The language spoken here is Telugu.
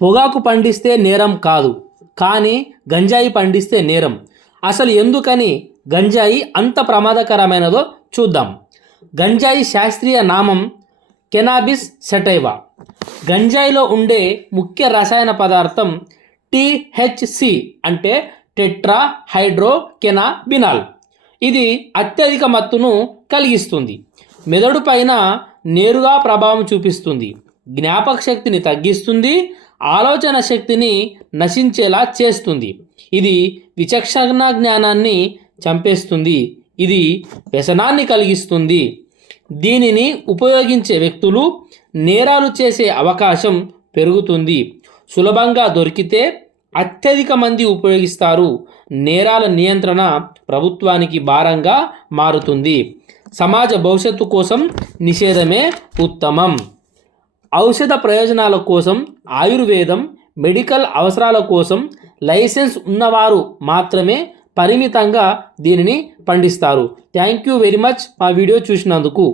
పొగాకు పండిస్తే నేరం కాదు, కానీ గంజాయి పండిస్తే నేరం. అసలు ఎందుకని గంజాయి అంత ప్రమాదకరమైనదో చూద్దాం. గంజాయి శాస్త్రీయ నామం కెనాబిస్ సెటైవా. గంజాయిలో ఉండే ముఖ్య రసాయన పదార్థం టీహెచ్సి అంటే టెట్రా హైడ్రో కెనాబినాల్. ఇది అత్యధిక మత్తును కలిగిస్తుంది, మెదడు పైన నేరుగా ప్రభావం చూపిస్తుంది, జ్ఞాపక శక్తిని తగ్గిస్తుంది, ఆలోచన శక్తిని నశించేలా చేస్తుంది. ఇది విచక్షణ జ్ఞానాన్ని చంపేస్తుంది. ఇది వ్యసనాన్ని కలిగిస్తుంది. దీనిని ఉపయోగించే వ్యక్తులు నేరాలు చేసే అవకాశం పెరుగుతుంది. సులభంగా దొరికితే అత్యధిక మంది ఉపయోగిస్తారు. నేరాల నియంత్రణ ప్రభుత్వానికి భారంగా మారుతుంది. సమాజ భవిష్యత్తు కోసం నిషేధమే ఉత్తమం. ఔషధ ప్రయోజనాల కోసం, ఆయుర్వేదం, మెడికల్ అవసరాల కోసం లైసెన్స్ ఉన్నవారు మాత్రమే పరిమితంగా దీనిని పండిస్తారు. థ్యాంక్ యూ వెరీ మచ్ మా వీడియో చూసినందుకు.